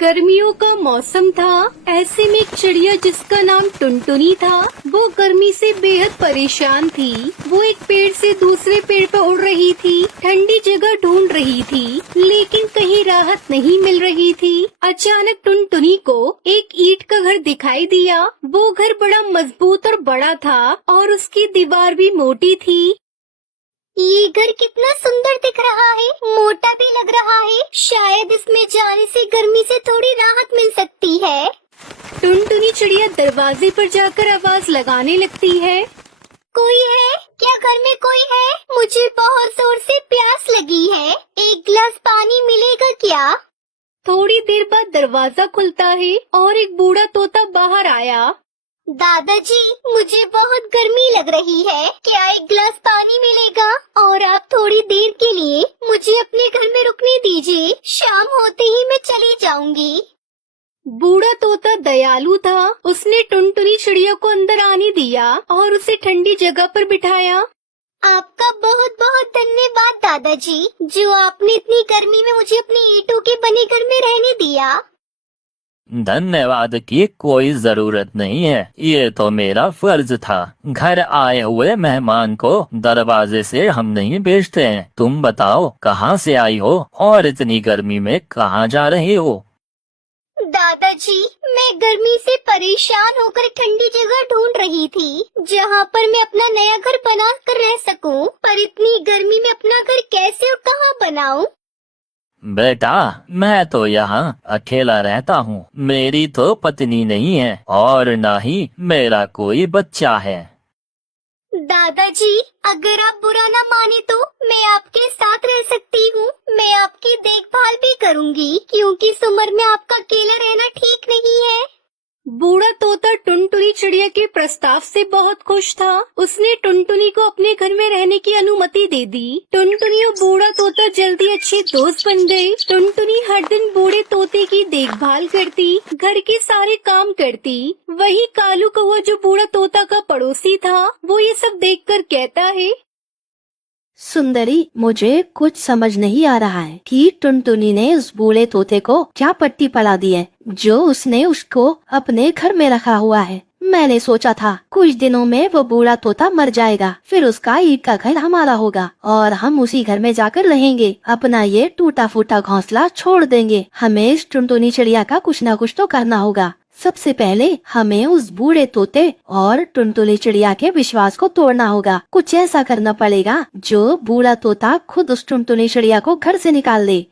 गर्मियों का मौसम था। ऐसे में एक चिड़िया जिसका नाम टुनटुनी था, वो गर्मी से बेहद परेशान थी। वो एक पेड़ से दूसरे पेड़ पर उड़ रही थी, ठंडी जगह ढूंढ रही थी, लेकिन कहीं राहत नहीं मिल रही थी। अचानक टुनटुनी को एक ईंट का घर दिखाई दिया। वो घर बड़ा मजबूत और बड़ा था और उसकी दीवार भी मोटी थी। ये घर कितना सुंदर दिख रहा है, मोटा भी लग रहा है। शायद इसमें जाने से गर्मी से थोड़ी राहत मिल सकती है। टुनटुनी चिड़िया दरवाजे पर जाकर आवाज लगाने लगती है। कोई है क्या? घर में कोई है? मुझे बहुत जोर से प्यास लगी है, एक गिलास पानी मिलेगा क्या? थोड़ी देर बाद दरवाजा खुलता है और एक बूढ़ा तोता बाहर आया। दादाजी, मुझे बहुत गर्मी लग रही है, क्या एक गिलास पानी मिलेगा? और आप थोड़ी देर के लिए मुझे अपने घर में रुकने दीजिए, शाम होते ही मैं चली जाऊंगी। बूढ़ा तोता दयालु था। उसने टुनटुनी चिड़िया को अंदर आने दिया और उसे ठंडी जगह पर बिठाया। आपका बहुत बहुत धन्यवाद दादाजी, जो आपने इतनी गर्मी में मुझे अपनी ईंटों के बने घर में रहने दिया। धन्यवाद की कोई जरूरत नहीं है, ये तो मेरा फर्ज था। घर आए हुए मेहमान को दरवाजे से हम नहीं भेजते हैं। तुम बताओ कहाँ से आई हो और इतनी गर्मी में कहाँ जा रही हो? दादाजी, मैं गर्मी से परेशान होकर ठंडी जगह ढूंढ रही थी, जहाँ पर मैं अपना नया घर बना कर रह सकूं। पर इतनी गर्मी में अपना घर कैसे और कहाँ बनाऊं? बेटा, मैं तो यहाँ अकेला रहता हूँ। मेरी तो पत्नी नहीं है और न ही मेरा कोई बच्चा है। दादाजी, अगर आप बुरा न माने तो मैं आपके साथ रह सकती हूँ। मैं आपकी देखभाल भी करूँगी, क्योंकि इस उम्र में आपका अकेला रहना ठीक नहीं है। बूढ़ा तोता टुनटुनी चिड़िया के प्रस्ताव से बहुत खुश था। उसने टुनटुनी को अपने घर में रहने की अनुमति दे दी। टुनटुनी और बूढ़ा तोता जल्दी अच्छे दोस्त बन गए। टुनटुनी हर दिन बूढ़े तोते की देखभाल करती, घर के सारे काम करती। वही कालू कौवा, जो बूढ़ा तोता का पड़ोसी था, वो ये सब देखकर कहता है, सुंदरी, मुझे कुछ समझ नहीं आ रहा है कि टुनटुनी ने उस बूढ़े तोते को क्या पट्टी पड़ा दी है, जो उसने उसको अपने घर में रखा हुआ है। मैंने सोचा था कुछ दिनों में वो बूढ़ा तोता मर जाएगा, फिर उसका ईंट का घर हमारा होगा और हम उसी घर में जाकर रहेंगे। अपना ये टूटा फूटा घोंसला छोड़ देंगे। हमें इस टुनटुनी चिड़िया का कुछ न कुछ तो करना होगा। सबसे पहले हमें उस बूढ़े तोते और टुनटुनी चिड़िया के विश्वास को तोड़ना होगा। कुछ ऐसा करना पड़ेगा जो बूढ़ा तोता खुद उस टुनटुनी चिड़िया को घर से निकाल दे।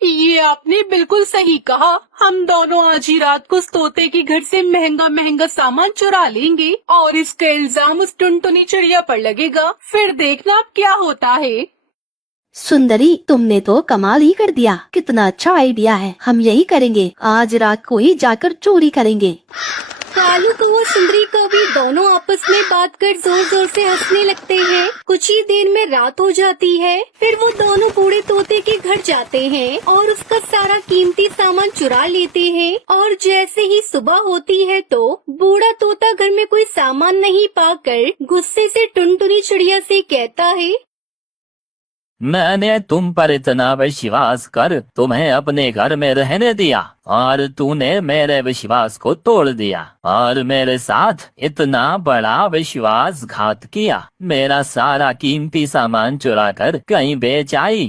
ये आपने बिल्कुल सही कहा। हम दोनों आज ही रात को उस तोते के घर से महंगा महंगा सामान चुरा लेंगे और इसका इल्जाम उस टुनटुनी चिड़िया पर लगेगा। फिर देखना अब क्या होता है। सुंदरी, तुमने तो कमाल ही कर दिया। कितना अच्छा आइडिया है। हम यही करेंगे। आज रात को ही जाकर चोरी करेंगे। कालू कौवा सुंदरी कौवी दोनों आपस में बात कर जोर जोर से हंसने लगते हैं। कुछ ही देर में रात हो जाती है। फिर वो दोनों बूढ़े तोते के घर जाते हैं और उसका सारा कीमती सामान चुरा लेते हैं। और जैसे ही सुबह होती है तो बूढ़ा तोता घर में कोई सामान नहीं पाकर गुस्से से टुनटुनी चिड़िया से कहता है, मैंने तुम पर इतना विश्वास कर तुम्हें अपने घर में रहने दिया और तूने मेरे विश्वास को तोड़ दिया और मेरे साथ इतना बड़ा विश्वासघात किया। मेरा सारा कीमती सामान चुरा कर कहीं बेच आई।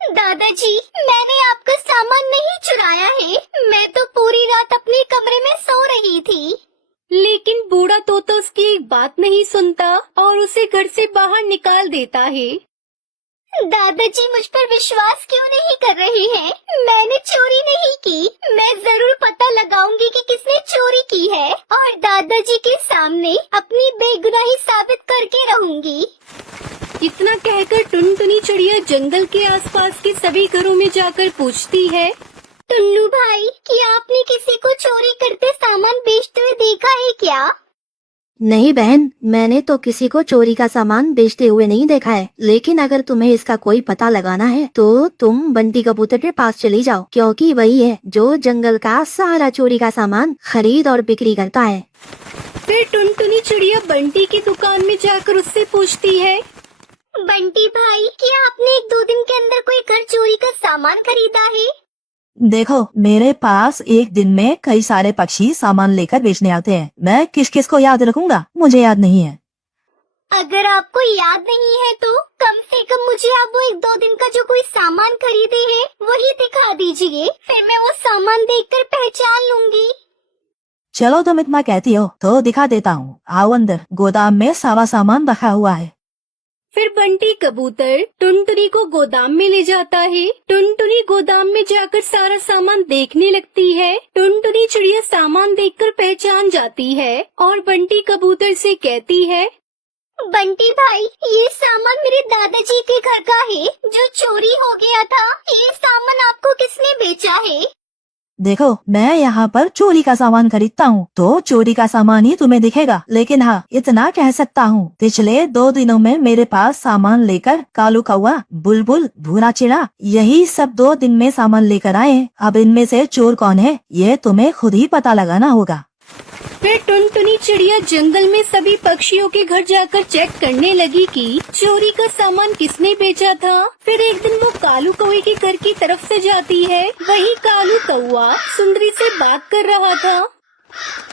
दादाजी, मैंने आपका सामान नहीं चुराया है। मैं तो पूरी रात अपने कमरे में सो रही थी। लेकिन बूढ़ा तोता उसकी एक बात नहीं सुनता और उसे घर से बाहर निकाल देता है। दादाजी, मुझ पर विश्वास क्यों नहीं कर रहे हैं? मैंने चोरी नहीं की। मैं जरूर पता लगाऊंगी कि किसने चोरी की है और दादाजी के सामने अपनी बेगुनाही साबित करके रहूंगी। इतना कहकर टुनटुनी चिड़िया जंगल के आसपास के सभी घरों में जाकर पूछती है, टुन्नू भाई, क्या आपने किसी को चोरी करते सामान बेचते हुए देखा है क्या? नहीं बहन, मैंने तो किसी को चोरी का सामान बेचते हुए नहीं देखा है। लेकिन अगर तुम्हें इसका कोई पता लगाना है तो तुम बंटी कबूतर के पास चली जाओ, क्योंकि वही है जो जंगल का सारा चोरी का सामान खरीद और बिक्री करता है। फिर टुनटुनी चिड़िया बंटी की दुकान में जाकर उससे पूछती है, बंटी भाई, क्या आपने 1-2 दिन के अंदर कोई घर चोरी का सामान खरीदा है? देखो, मेरे पास एक दिन में कई सारे पक्षी सामान लेकर बेचने आते हैं। मैं किस किस को याद रखूंगा, मुझे याद नहीं है। अगर आपको याद नहीं है तो कम से कम मुझे आप वो 1-2 दिन का जो कोई सामान खरीदे हैं वही दिखा दीजिए, फिर मैं वो सामान देखकर पहचान लूंगी। चलो तुम इतना कहती हो तो दिखा देता हूँ। आओ अंदर, गोदाम में सारा सामान रखा हुआ है। फिर बंटी कबूतर टुनटुनी को गोदाम में ले जाता है। टुनटुनी गोदाम में जाकर सारा सामान देखने लगती है। टुनटुनी चिड़िया सामान देखकर पहचान जाती है और बंटी कबूतर से कहती है, बंटी भाई, ये सामान मेरे दादाजी के घर का है जो चोरी हो गया था। ये सामान आपको किसने बेचा है? देखो, मैं यहाँ पर चोरी का सामान खरीदता हूँ तो चोरी का सामान ही तुम्हें दिखेगा। लेकिन हाँ, इतना कह सकता हूँ, पिछले 2 दिनों में मेरे पास सामान लेकर कालू कौवा, बुलबुल, भूरा चिड़ा, यही सब 2 दिन में सामान लेकर आए। अब इनमें से चोर कौन है ये तुम्हें खुद ही पता लगाना होगा। फिर टुनटुनी चिड़िया जंगल में सभी पक्षियों के घर जाकर चेक करने लगी कि चोरी का सामान किसने बेचा था। फिर एक दिन वो कालू कौवे के घर की तरफ से जाती है। वही कालू कौवा सुंदरी से बात कर रहा था।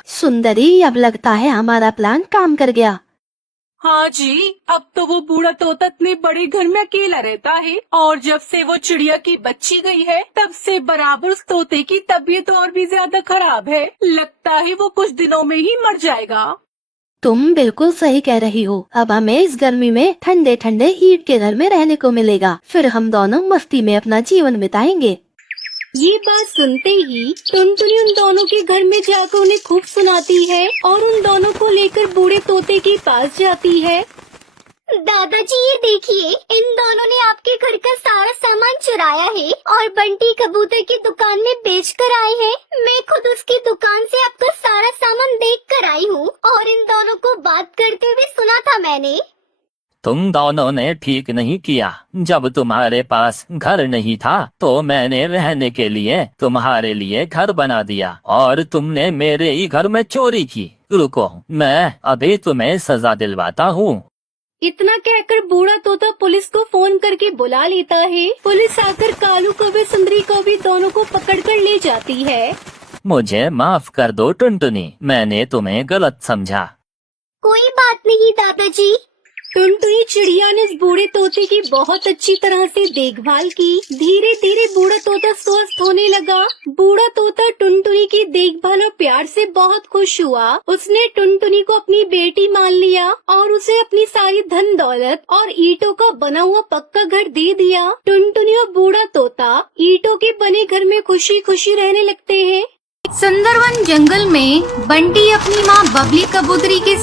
सुंदरी, अब लगता है हमारा प्लान काम कर गया। हाँ जी, अब तो वो बूढ़ा तोता इतने बड़े घर में अकेला रहता है और जब से वो चिड़िया की बच्ची गई है तब से बराबर उस तोते की तबीयत और भी ज्यादा खराब है। लगता है वो कुछ दिनों में ही मर जाएगा। तुम बिल्कुल सही कह रही हो। अब हमें इस गर्मी में ठंडे ठंडे ईंट के घर में रहने को मिलेगा। फिर हम दोनों मस्ती में अपना जीवन बिताएंगे। ये बात सुनते ही टुनटुनी उन दोनों के घर में जाकर उन्हें खूब सुनाती है और उन दोनों को लेकर बूढ़े तोते के पास जाती है। दादाजी, ये देखिए, इन दोनों ने आपके घर का सारा सामान चुराया है और बंटी कबूतर की दुकान में बेच कर आए हैं। मैं खुद उसकी दुकान से आपका सारा सामान देख कर आई हूँ और इन दोनों को बात करते हुए सुना था मैंने। तुम दोनों ने ठीक नहीं किया। जब तुम्हारे पास घर नहीं था तो मैंने रहने के लिए तुम्हारे लिए घर बना दिया और तुमने मेरे ही घर में चोरी की। रुको, मैं अभी तुम्हें सजा दिलवाता हूँ। इतना कहकर बूढ़ा तोता पुलिस को फोन करके बुला लेता है। पुलिस आकर कालू कौवे सुंदरी कौवी दोनों को पकड़कर ले जाती है। मुझे माफ कर दो टुनटुनी, मैंने तुम्हें गलत समझा। कोई बात नहीं दादाजी। टुनटुनी चिड़िया ने इस बूढ़े तोते की बहुत अच्छी तरह से देखभाल की। धीरे धीरे बूढ़ा तोता स्वस्थ होने लगा। बूढ़ा तोता टुनटुनी की देखभाल और प्यार से बहुत खुश हुआ। उसने टुनटुनी को अपनी बेटी मान लिया और उसे अपनी सारी धन दौलत और ईंटों का बना हुआ पक्का घर दे दिया। टुनटुनी और बूढ़ा तोता ईंटों के बने घर में खुशी खुशी रहने लगते हैं। सुंदरवन जंगल में बंटी अपनी माँ बबली कबूतरी के